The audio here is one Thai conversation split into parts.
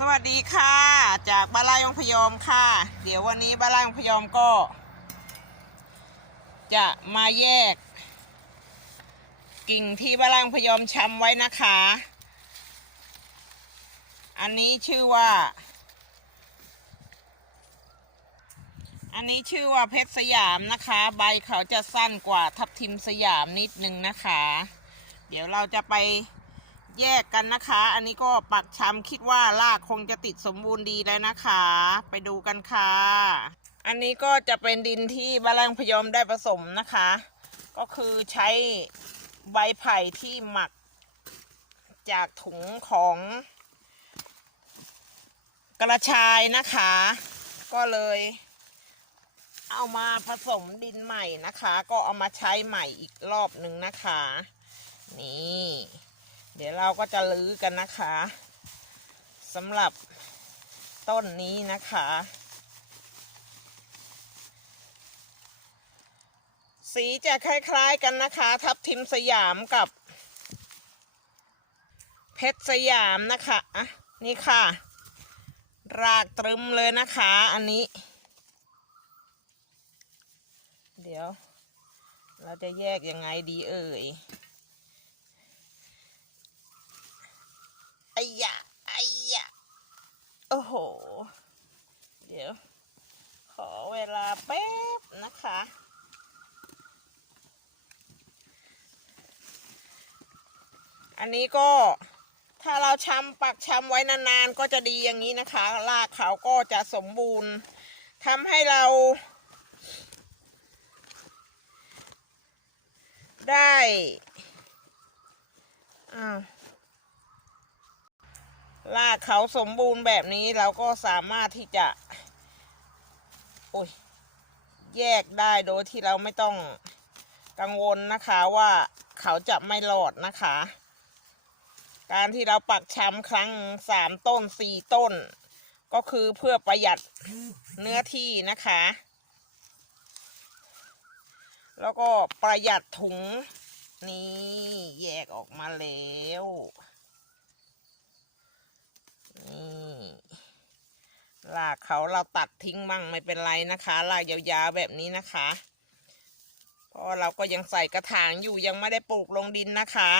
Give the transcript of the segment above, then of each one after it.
สวัสดีค่ะ จากบ้านไร่องพยอมค่ะ เดี๋ยววันนี้บ้านไร่องพยอมก็ จะมาแยก กิ่งที่บ้านไร่องพยอมชำไว้นะคะ อันนี้ชื่อว่า อันนี้ชื่อว่าเพชรสยามนะคะ ใบเขาจะสั้นกว่าทับทิมสยามนิดนึงนะคะ เดี๋ยวเราจะไป แยกกันนะคะ อันนี้ก็ปักช้ำคิดว่ารากคงจะติดสมบูรณ์ดีแล้วนะคะ ไปดูกันค่ะ อันนี้ก็จะเป็นดินที่บ้านแรงพยอมได้ผสมนะคะ ก็คือใช้ใบไผ่ที่หมัก จากถุงของกระชายนะคะ ก็เลย เอามาผสมดินใหม่นะคะ ก็เอามาใช้ใหม่อีกรอบหนึ่งนะคะ นี่ เดี๋ยวเราก็จะลื้อกันนะคะสำหรับต้นนี้นะคะ สีจะคล้ายๆกันนะคะ ทับทิมสยามกับ เพชรสยามนะคะอะนี่ค่ะ รากตรึมเลยนะคะอันนี้ เดี๋ยว เราจะแยกยังไงดีเอ่ย ไอ้ยะไอ้ยะโอ้โห เดี๋ยว ขอเวลาแป๊บนะคะ อันนี้ก็ถ้าเราชำปักชำไว้นานๆก็จะดีอย่างนี้นะคะรากเขาก็จะสมบูรณ์ทำให้เรา ได้อ้าว รากเขาสมบูรณ์แบบนี้เราก็สามารถที่จะ โอ้ย แยกได้โดยที่เราไม่ต้องกังวลนะคะว่าเขาจะไม่รอดนะคะ การที่เราปักช้ำครั้งสามต้นสี่ต้น ก็คือเพื่อประหยัดเนื้อที่นะคะ แล้วก็ประหยัดถุงนี่แยกออกมาแล้ว นี่รากเขาเราตัดทิ้งมั่งไม่เป็นไรนะคะรากยาวๆแบบนี้นะคะเพราะเราก็ยังใส่กระถางอยู่ยังไม่ได้ปลูกลงดินนะคะ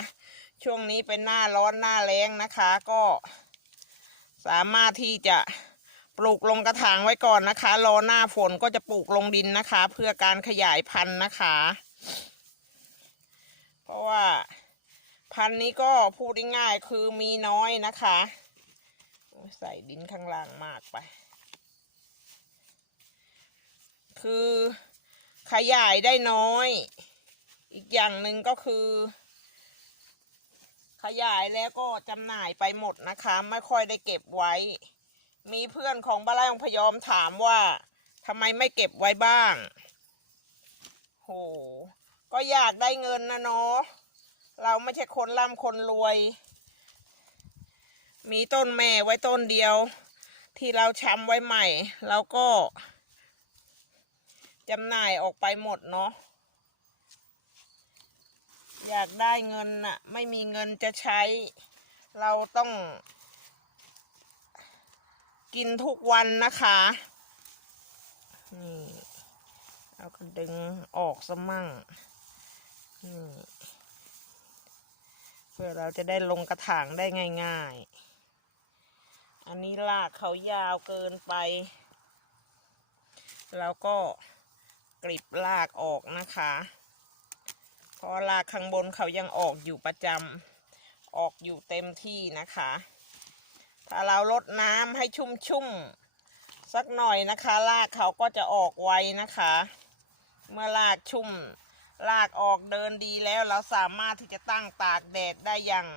ช่วงนี้เป็นหน้าร้อนหน้าแรงนะคะ ก็ สามารถที่จะปลูกลงกระถางไว้ก่อนนะคะ รอหน้าฝนก็จะปลูกลงดินนะคะ เพื่อการขยายพันธุ์นะคะ เพราะว่าพันธุ์นี้ก็พูดง่ายๆคือมีน้อยนะคะ ใส่ดินข้างล่างมากไป คือขยายได้น้อย อีกอย่างหนึ่งก็คือ ขยายแล้วก็จำหน่ายไปหมดนะคะ ไม่ค่อยได้เก็บไว้ มีเพื่อนของบ้านไร่ของพยอมถามว่าทำไมไม่เก็บไว้บ้าง โห ก็อยากได้เงินนะเนาะ เราไม่ใช่คนร่ำคนรวย มีต้นแม่ไว้ต้นเดียว ที่เราช้ำไว้ใหม่เราก็จำหน่ายออกไปหมดเนาะอยากได้เงินน่ะ ไม่มีเงินจะใช้ เราต้อง กินทุกวันนะคะนี่เราก็ดึงออกสมั่งนี่เพื่อเราจะได้ลงกระถางได้ง่าย ๆ อันนี้ลากเขายาวเกินไปเราก็กริบลากออกนะคะ เพราะลากข้างบนเขายังออกอยู่ประจำออกอยู่เต็มที่นะคะ ถ้าเราลดน้ำให้ชุ่มๆสักหน่อยนะคะรากเขาก็จะออกไวนะคะ เมื่อรากชุ่มรากออกเดินดีแล้วเราสามารถที่จะตั้งตากแดดได้อย่าง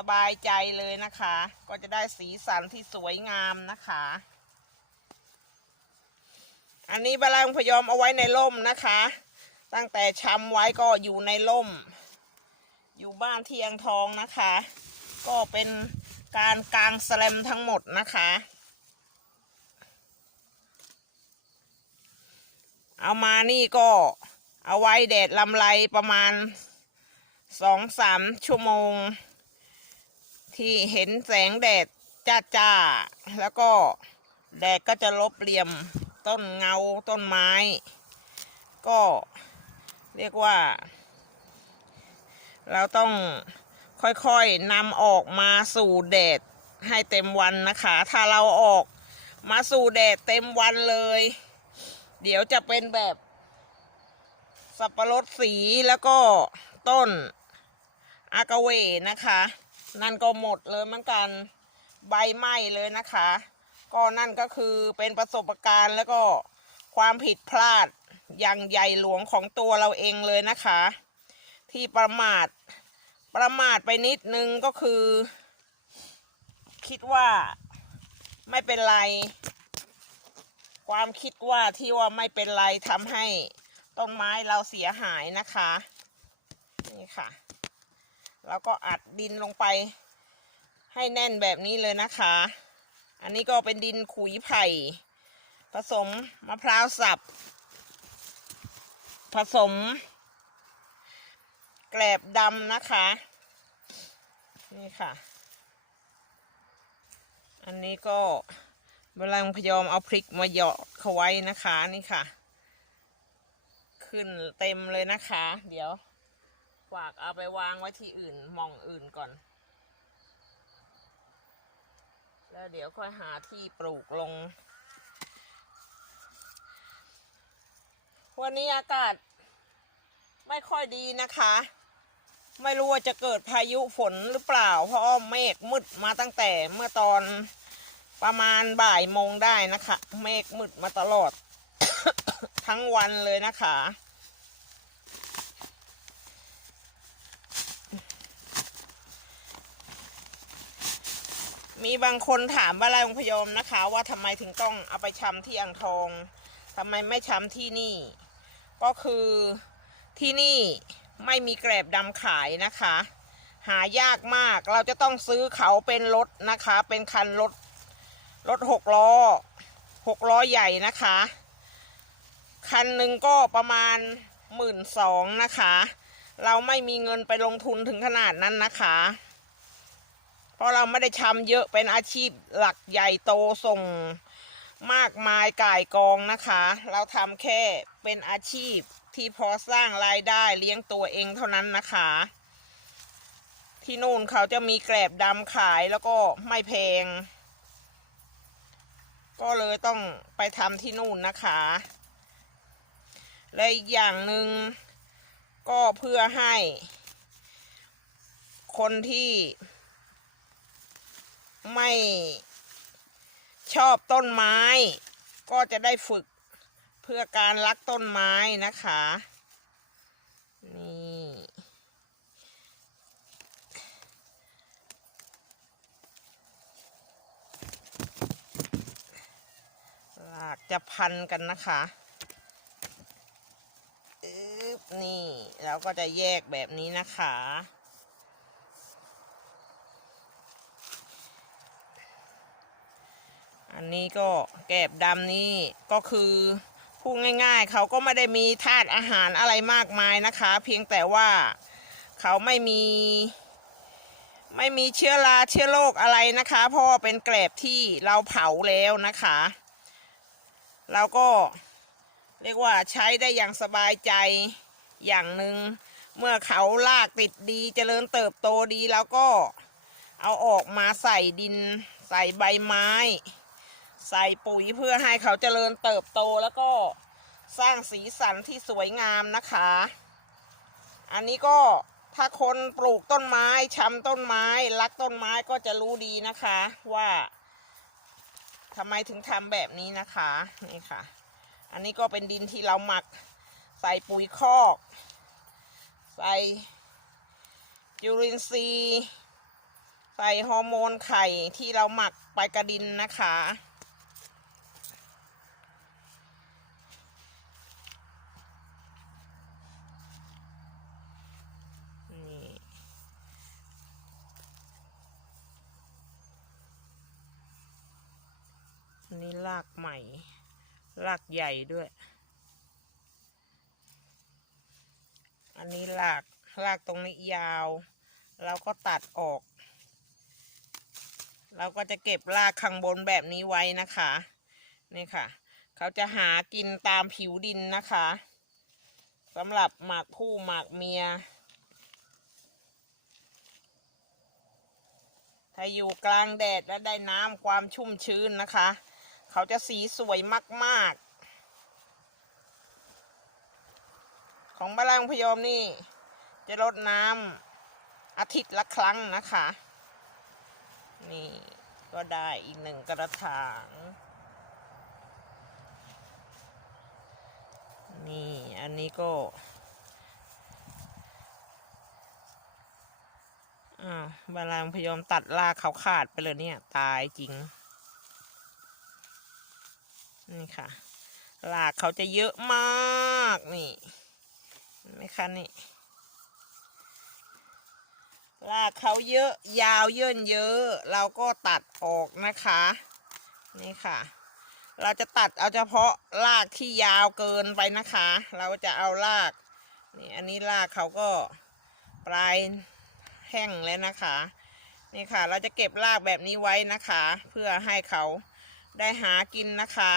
สบายใจเลยนะคะ ก็จะได้สีสันที่สวยงามนะคะ อันนี้บาลังพยอมเอาไว้ในร่มนะคะ ตั้งแต่ชำไว้ก็อยู่ในร่ม อยู่บ้านเทียงทองนะคะ ก็เป็นการกางแสลมทั้งหมดนะคะ เอามานี่ก็เอาไว้แดดลำไรประมาณสองสามชั่วโมง ที่เห็นแสงแดดจ้าจ้าๆแล้วก็แดดก็จะลบเหลี่ยมต้นเงาต้นไม้ ก็เรียกว่า เราต้องค่อยๆนำออกมาสู่แดดให้เต็มวันนะคะ ถ้าเราออกมาสู่แดดเต็มวันเลย เดี๋ยวจะเป็นแบบ สับปะรดสีแล้วก็ต้นอากาเวนะคะ นั่นก็หมดเลยเหมือนกันใบไหม้เลยนะคะ ก็นั่นก็คือเป็นประสบการณ์แล้วก็ความผิดพลาดอย่างใหญ่หลวงของตัวเราเองเลยนะคะ ที่ประมาทประมาทไปนิดนึงก็คือ คิดว่าไม่เป็นไร ความคิดว่าที่ว่าไม่เป็นไรทำให้ต้นไม้เราเสียหายนะคะ นี่ค่ะ แล้วก็อัดดินลงไป ให้แน่นแบบนี้เลยนะคะ อันนี้ก็เป็นดินขุยไผ่ ผสมมะพร้าวสับ ผสม แกลบดำนะคะ นี่ค่ะ อันนี้ก็เวลาพยอมเอาพริกมาเหยาะเขาไว้นะคะนี่ค่ะ ขึ้นเต็มเลยนะคะ เดี๋ยว ฝากเอาไปวางไว้ที่อื่นมองอื่นก่อน แล้วเดี๋ยวค่อยหาที่ปลูกลง วันนี้อากาศไม่ค่อยดีนะคะ ไม่รู้ว่าจะเกิดพายุฝนหรือเปล่า เพราะเมฆมืดมาตั้งแต่เมื่อตอนประมาณบ่ายโมงได้นะคะ เมฆมืดมาตลอด ทั้งวันเลยนะคะ มีบางคนถามว่าไรองพยอมนะคะ ว่าทำไมถึงต้องเอาไปชำที่อ่างทองทำไมไม่ชำที่นี่ ก็คือที่นี่ไม่มีแกลบดำขายนะคะ หายากมากเราจะต้องซื้อเขาเป็นรถนะคะ เป็นคันรถรถหกล้อหกล้อใหญ่นะคะ คันหนึ่งก็ประมาณหมื่นสองนะคะ เราไม่มีเงินไปลงทุนถึงขนาดนั้นนะคะ ราะเราไม่ได้ทำเยอะเป็นอาชีพหลักใหญ่โตส่งมากมายก่ายกองนะคะ เราทำแค่เป็นอาชีพที่พอสร้างรายได้เลี้ยงตัวเองเท่านั้นนะคะ ที่นู่นเขาจะมีแกลบดำขายแล้วก็ไม่แพง ก็เลยต้องไปทำที่นู่นนะคะ และอีกอย่างหนึ่งก็เพื่อให้ คนที่ ไม่ชอบต้นไม้ ก็จะได้ฝึกเพื่อการรักต้นไม้นะคะ นี่ลากจะพันกันนะคะอึ๊บนี่ แล้วก็จะแยกแบบนี้นะคะ นนี้ก็แกบดำนี่ก็คือพูดง่าย ๆ เขาก็ไม่ได้มีธาตุอาหารอะไรมากมายนะคะ เพียงแต่ว่าเขาไม่มี ไม่มีเชื้อราเชื้อโรคอะไรนะคะเพราะว่าเป็นแกลบที่เราเผาแล้วนะคะเราก็เรียกว่าใช้ได้อย่างสบายใจอย่างหนึ่งเมื่อเขาลากติดดีเจริญเติบโตดีแล้วก็เอาออกมาใส่ดินใส่ใบไม้ ใส่ปุ๋ยเพื่อให้เขาเจริญเติบโตแล้วก็สร้างสีสันที่สวยงามนะคะ อันนี้ก็ถ้าคนปลูกต้นไม้ชำต้นไม้ รักต้นไม้ก็จะรู้ดีนะคะ ว่าทำไมถึงทำแบบนี้นะคะนี่ค่ะ อันนี้ก็เป็นดินที่เราหมักใส่ปุ๋ยคอก ใส่จุลินทรีใส่ฮอร์โมนไข่ที่เราหมักไปกระดินนะคะ นี่อั นนี้รากใหม่รากใหญ่ด้วย อันนี้รากรากตรงนี้ยาว เราก็ตัดออก เราก็จะเก็บรากข้างบนแบบนี้ไว้นะคะ นี่ค่ะ เขาจะหากินตามผิวดินนะคะสำหรับหมากผู้หมากเมีย ถ้าอยู่กลางแดดและได้น้ำความชุ่มชื้นนะคะ เขาจะสีสวยมาก ๆ ของบ้านพยอมนี่ จะรดน้ำอาทิตย์ละครั้งนะคะ นี่ก็ได้อีกหนึ่งกระถาง นี่ อันนี้ก็อ้าวบาลางพยอมตัดรากเขาขาดไปเลยเนี่ย ตายจริง นี่ค่ะรากเขาจะเยอะมากนี่ไหมคะนี่รากเขาเยอะยาวเยินเยอะ เราก็ตัดออกนะคะ นี่ค่ะ เราจะตัดเอาเฉพาะรากที่ยาวเกินไปนะคะ เราจะเอารากนี่อันนี้รากเขาก็ปลายแห้งแล้วนะคะ นี่ค่ะ เราจะเก็บรากแบบนี้ไว้นะคะ เพื่อให้เขา ได้หากินนะคะ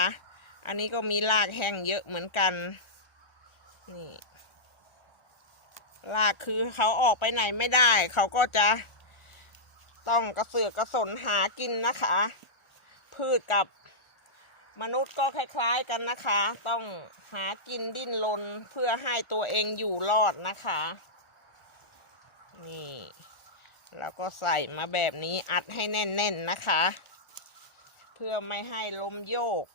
อันนี้ก็มีรากแห้งเยอะเหมือนกัน นี่รากคือเขาออกไปไหนไม่ได้ เขาก็จะต้องกระเสือกกระสนหากินนะคะ พืชกับมนุษย์ก็คล้ายๆกันนะคะ ต้องหากินดิ้นรนเพื่อให้ตัวเองอยู่รอดนะคะ นี่ แล้วก็ใส่มาแบบนี้อัดให้แน่นๆนะคะ เพื่อไม่ให้ลมโยก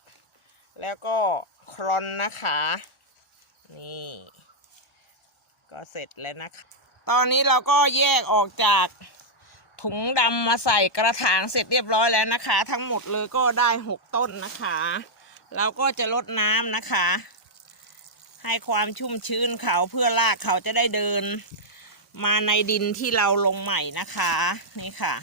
แล้วก็ครอนนะคะ นี่ ก็เสร็จแล้วนะคะ ตอนนี้เราก็แยกออกจากถุงดำมาใส่กระถางเสร็จเรียบร้อยแล้วนะคะ ทั้งหมดเลยก็ได้หกต้นนะคะ เราก็จะลดน้ำนะคะ ให้ความชุ่มชื้นเขาเพื่อรากเขาจะได้เดิน มาในดินที่เราลงใหม่นะคะ นี่ค่ะ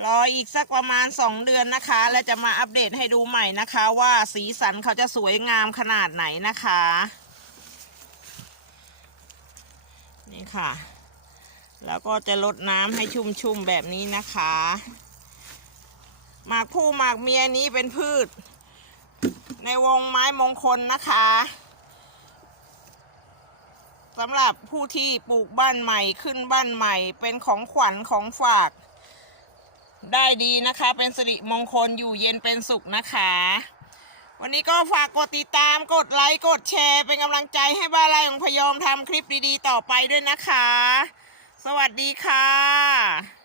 รออีกสักประมาณสองเดือนนะคะ แล้วจะมาอัปเดตให้ดูใหม่นะคะ ว่าสีสันเขาจะสวยงามขนาดไหนนะคะ นี่ค่ะ แล้วก็จะลดน้ำให้ชุ่มๆแบบนี้นะคะหมากผู้หมากเมียนี้เป็นพืช ในวงไม้มงคลนะคะสำหรับผู้ที่ปลูกบ้านใหม่ขึ้นบ้านใหม่เป็นของขวัญของฝาก ได้ดีนะคะ เป็นสิริมงคลอยู่เย็นเป็นสุขนะคะ วันนี้ก็ฝากกดติดตามกดไลค์กดแชร์ เป็นกำลังใจให้บ้านไร่ของพยอมทำคลิปดีๆ ต่อไปด้วยนะคะ สวัสดีค่ะ